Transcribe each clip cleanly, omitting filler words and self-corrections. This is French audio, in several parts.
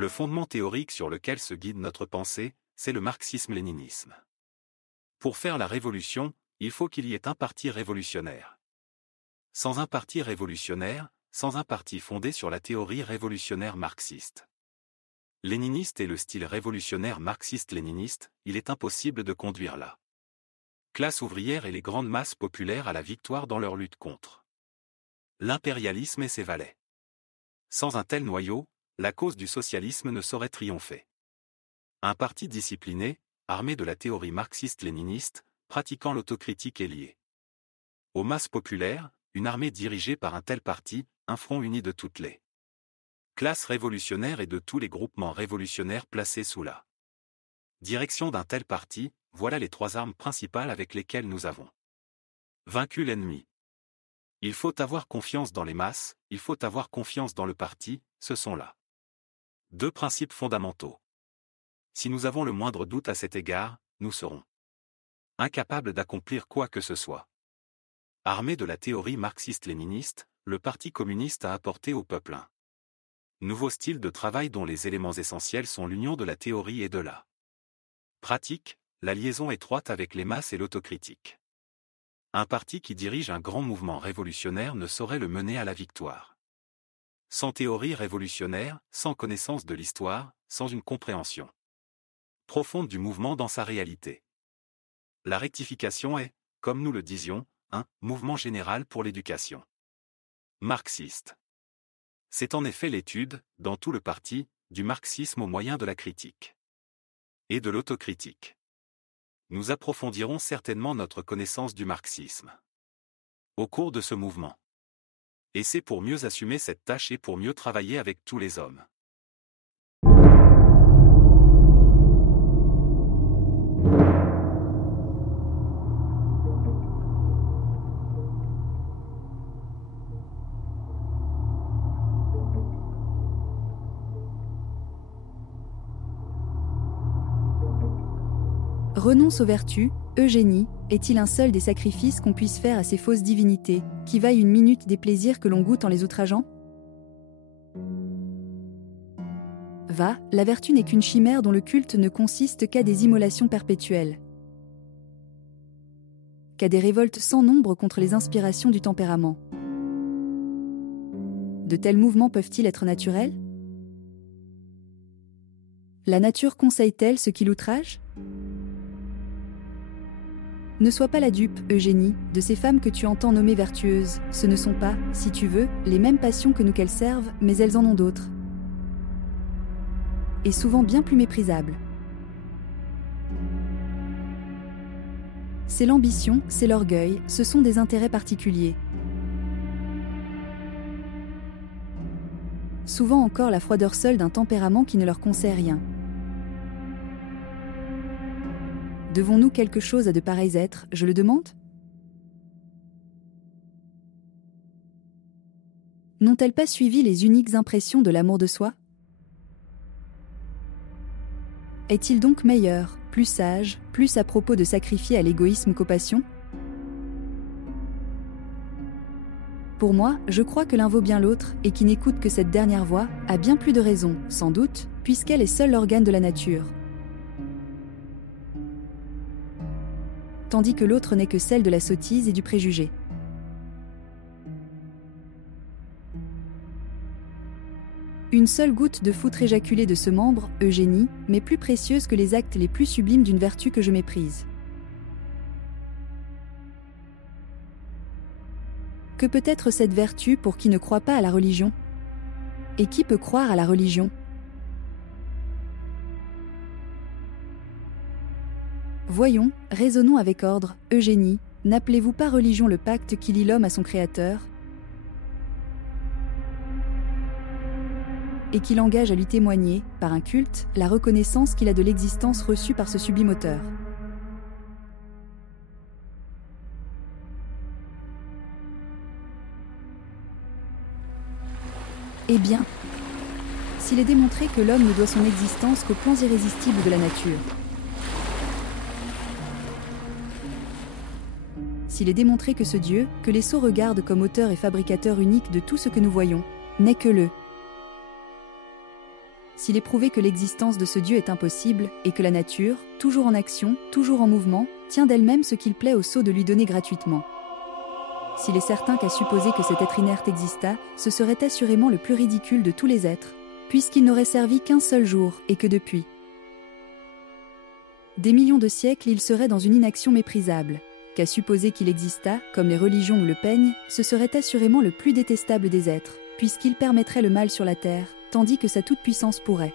Le fondement théorique sur lequel se guide notre pensée, c'est le marxisme-léninisme. Pour faire la révolution, il faut qu'il y ait un parti révolutionnaire. Sans un parti révolutionnaire, sans un parti fondé sur la théorie révolutionnaire marxiste. Léniniste et le style révolutionnaire marxiste-léniniste, il est impossible de conduire la classe ouvrière et les grandes masses populaires à la victoire dans leur lutte contre l'impérialisme et ses valets. Sans un tel noyau, la cause du socialisme ne saurait triompher. Un parti discipliné, armé de la théorie marxiste-léniniste, pratiquant l'autocritique est lié aux masses populaires, une armée dirigée par un tel parti, un front uni de toutes les classes révolutionnaires et de tous les groupements révolutionnaires placés sous la direction d'un tel parti, voilà les trois armes principales avec lesquelles nous avons vaincu l'ennemi. Il faut avoir confiance dans les masses, il faut avoir confiance dans le parti, ce sont là deux principes fondamentaux. Si nous avons le moindre doute à cet égard, nous serons incapables d'accomplir quoi que ce soit. Armé de la théorie marxiste-léniniste, le Parti communiste a apporté au peuple un nouveau style de travail dont les éléments essentiels sont l'union de la théorie et de la pratique, la liaison étroite avec les masses et l'autocritique. Un parti qui dirige un grand mouvement révolutionnaire ne saurait le mener à la victoire. Sans théorie révolutionnaire, sans connaissance de l'histoire, sans une compréhension profonde du mouvement dans sa réalité. La rectification est, comme nous le disions, un mouvement général pour l'éducation marxiste. C'est en effet l'étude, dans tout le parti, du marxisme au moyen de la critique et de l'autocritique. Nous approfondirons certainement notre connaissance du marxisme au cours de ce mouvement. Et c'est pour mieux assumer cette tâche et pour mieux travailler avec tous les hommes. Renonce aux vertus, Eugénie, est-il un seul des sacrifices qu'on puisse faire à ces fausses divinités, qui vaillent une minute des plaisirs que l'on goûte en les outrageant ? Va, la vertu n'est qu'une chimère dont le culte ne consiste qu'à des immolations perpétuelles, qu'à des révoltes sans nombre contre les inspirations du tempérament. De tels mouvements peuvent-ils être naturels ? La nature conseille-t-elle ce qui l'outrage ? Ne sois pas la dupe, Eugénie, de ces femmes que tu entends nommer vertueuses. Ce ne sont pas, si tu veux, les mêmes passions que nous qu'elles servent, mais elles en ont d'autres. Et souvent bien plus méprisables. C'est l'ambition, c'est l'orgueil, ce sont des intérêts particuliers. Souvent encore la froideur seule d'un tempérament qui ne leur conseille rien. Devons-nous quelque chose à de pareils êtres, je le demande ? N'ont-elles pas suivi les uniques impressions de l'amour de soi ? Est-il donc meilleur, plus sage, plus à propos de sacrifier à l'égoïsme qu'aux passions ? Pour moi, je crois que l'un vaut bien l'autre, et qui n'écoute que cette dernière voix, a bien plus de raison, sans doute, puisqu'elle est seule l'organe de la nature. Tandis que l'autre n'est que celle de la sottise et du préjugé. Une seule goutte de foutre éjaculée de ce membre, Eugénie, m'est plus précieuse que les actes les plus sublimes d'une vertu que je méprise. Que peut être cette vertu pour qui ne croit pas à la religion ? Et qui peut croire à la religion ? Voyons, raisonnons avec ordre, Eugénie, n'appelez-vous pas religion le pacte qui lie l'homme à son Créateur ? Et qui l'engage à lui témoigner, par un culte, la reconnaissance qu'il a de l'existence reçue par ce sublime auteur. Eh bien, s'il est démontré que l'homme ne doit son existence qu'aux plans irrésistibles de la nature, s'il est démontré que ce Dieu, que les sots regardent comme auteur et fabricateur unique de tout ce que nous voyons, n'est que le s'il est prouvé que l'existence de ce Dieu est impossible, et que la nature, toujours en action, toujours en mouvement, tient d'elle-même ce qu'il plaît au sot de lui donner gratuitement. S'il est certain qu'à supposer que cet être inerte existât, ce serait assurément le plus ridicule de tous les êtres, puisqu'il n'aurait servi qu'un seul jour, et que depuis des millions de siècles il serait dans une inaction méprisable, qu'à supposer qu'il existât, comme les religions nous le peignent, ce serait assurément le plus détestable des êtres, puisqu'il permettrait le mal sur la terre, tandis que sa toute-puissance pourrait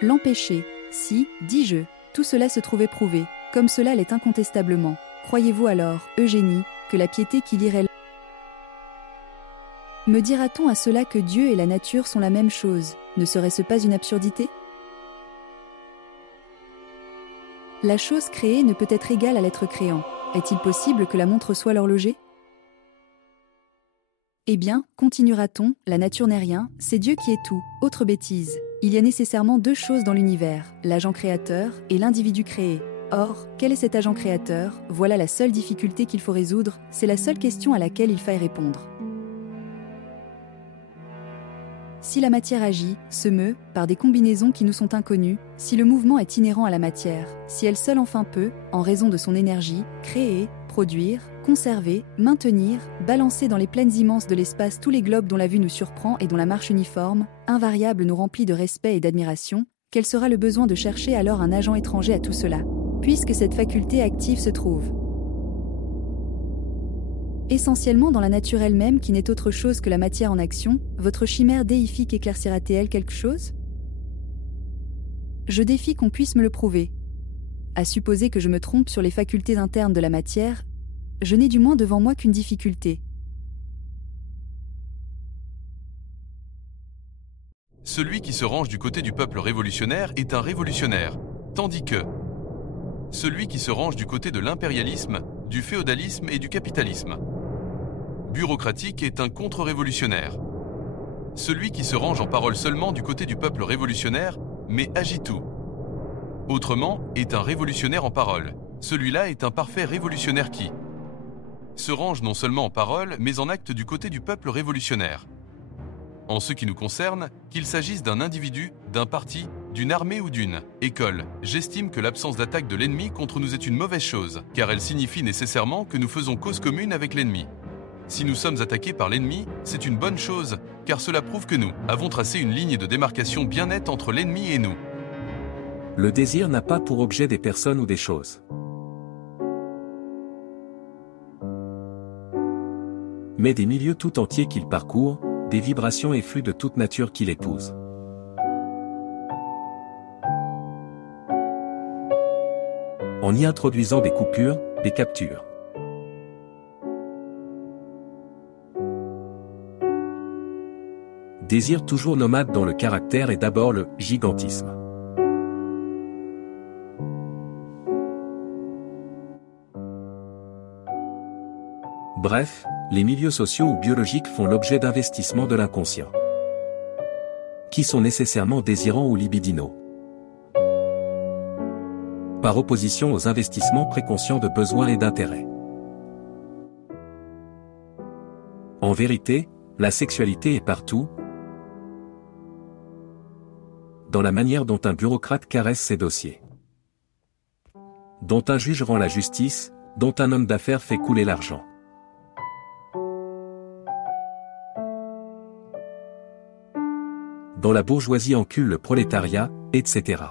l'empêcher. Si, dis-je, tout cela se trouvait prouvé, comme cela l'est incontestablement, croyez-vous alors, Eugénie, que la piété qui lirait Me dira-t-on à cela que Dieu et la nature sont la même chose, ne serait-ce pas une absurdité? La chose créée ne peut être égale à l'être créant. Est-il possible que la montre soit l'horloger? Eh bien, continuera-t-on, la nature n'est rien, c'est Dieu qui est tout. Autre bêtise. Il y a nécessairement deux choses dans l'univers, l'agent créateur et l'individu créé. Or, quel est cet agent créateur? Voilà la seule difficulté qu'il faut résoudre, c'est la seule question à laquelle il faille répondre. Si la matière agit, se meut, par des combinaisons qui nous sont inconnues, si le mouvement est inhérent à la matière, si elle seule enfin peut, en raison de son énergie, créer, produire, conserver, maintenir, balancer dans les plaines immenses de l'espace tous les globes dont la vue nous surprend et dont la marche uniforme, invariable nous remplit de respect et d'admiration, quel sera le besoin de chercher alors un agent étranger à tout cela, puisque cette faculté active se trouve essentiellement dans la nature elle-même qui n'est autre chose que la matière en action, votre chimère déifique éclaircira-t-elle quelque chose? Je défie qu'on puisse me le prouver. À supposer que je me trompe sur les facultés internes de la matière, je n'ai du moins devant moi qu'une difficulté. Celui qui se range du côté du peuple révolutionnaire est un révolutionnaire, tandis que celui qui se range du côté de l'impérialisme, du féodalisme et du capitalisme bureaucratique est un contre-révolutionnaire. Celui qui se range en parole seulement du côté du peuple révolutionnaire, mais agit tout autrement, est un révolutionnaire en parole. Celui-là est un parfait révolutionnaire qui se range non seulement en parole, mais en acte du côté du peuple révolutionnaire. En ce qui nous concerne, qu'il s'agisse d'un individu, d'un parti, d'une armée ou d'une école, j'estime que l'absence d'attaque de l'ennemi contre nous est une mauvaise chose, car elle signifie nécessairement que nous faisons cause commune avec l'ennemi. Si nous sommes attaqués par l'ennemi, c'est une bonne chose, car cela prouve que nous avons tracé une ligne de démarcation bien nette entre l'ennemi et nous. Le désir n'a pas pour objet des personnes ou des choses, mais des milieux tout entiers qu'il parcourt, des vibrations et flux de toute nature qu'il épouse. En y introduisant des coupures, des captures. Désir toujours nomade dont le caractère est d'abord le gigantisme. Bref, les milieux sociaux ou biologiques font l'objet d'investissements de l'inconscient, qui sont nécessairement désirants ou libidinaux, par opposition aux investissements préconscients de besoins et d'intérêts. En vérité, la sexualité est partout, dans la manière dont un bureaucrate caresse ses dossiers, dont un juge rend la justice, dont un homme d'affaires fait couler l'argent. Dont la bourgeoisie encule le prolétariat, etc.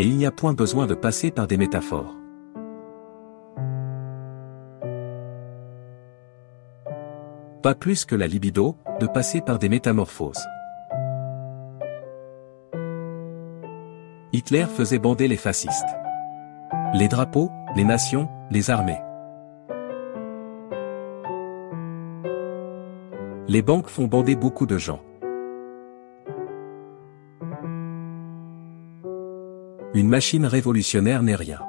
Et il n'y a point besoin de passer par des métaphores. Pas plus que la libido, de passer par des métamorphoses. Hitler faisait bander les fascistes, les drapeaux, les nations, les armées. Les banques font bander beaucoup de gens. Une machine révolutionnaire n'est rien,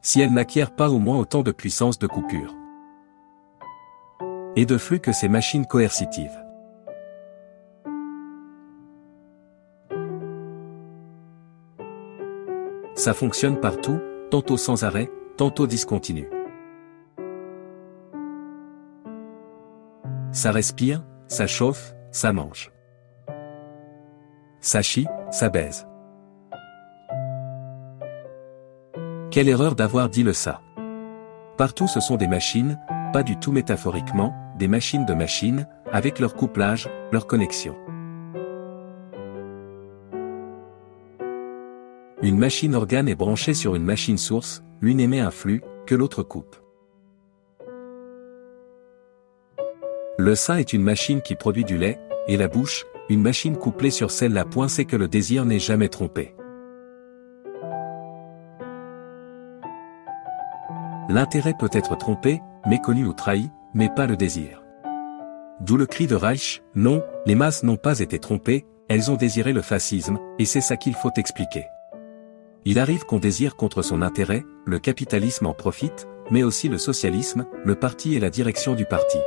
si elle n'acquiert pas au moins autant de puissance de coupure et de flux que ces machines coercitives. Ça fonctionne partout, tantôt sans arrêt, tantôt discontinu. ça respire, ça chauffe, ça mange. Ça chie, ça baise. Quelle erreur d'avoir dit le ça. Partout ce sont des machines, pas du tout métaphoriquement, des machines de machines, avec leur couplage, leur connexion. Une machine organe est branchée sur une machine source, l'une émet un flux, que l'autre coupe. Le sein est une machine qui produit du lait, et la bouche, une machine couplée sur celle-là. C'est que le désir n'est jamais trompé. L'intérêt peut être trompé, méconnu ou trahi, mais pas le désir. D'où le cri de Reich, non, les masses n'ont pas été trompées, elles ont désiré le fascisme, et c'est ça qu'il faut expliquer. Il arrive qu'on désire contre son intérêt, le capitalisme en profite, mais aussi le socialisme, le parti et la direction du parti.